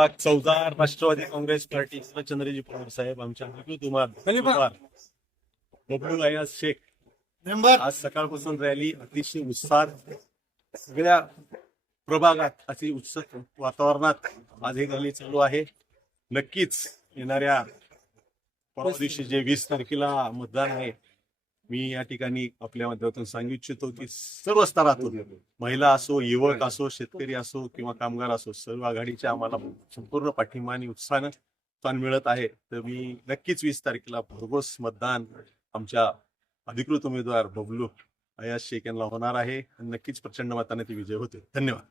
प्रभाग 14 राष्ट्रवादी काँग्रेस पार्टी चंद्रजी पवार साहेब आमच्या अधिकृत उमेदवार बबलू अय्याज शेख आज सकाळपासून रॅली अतिशय उत्साहात सगळ्या प्रभागात अति उत्सुक वातावरणात आज ही रॅली चालू आहे. नक्कीच येणाऱ्या परवा दिवशी जे 20 तारखेला मतदान आहे, मी या ठिकाणी आपल्या माध्यमातून सांगू इच्छितो की सर्व स्तरातून महिला असो, युवक असो, शेतकरी असो किंवा कामगार असो, सर्व आघाडीच्या आम्हाला संपूर्ण पाठिंबा आणि उत्साहानं स्थान मिळत आहे. तर मी नक्कीच 20 तारखेला भरघोस मतदान आमच्या अधिकृत उमेदवार बबलू अय्याज शेख यांना होणार आहे आणि नक्कीच प्रचंड मताने ते विजय होते. धन्यवाद.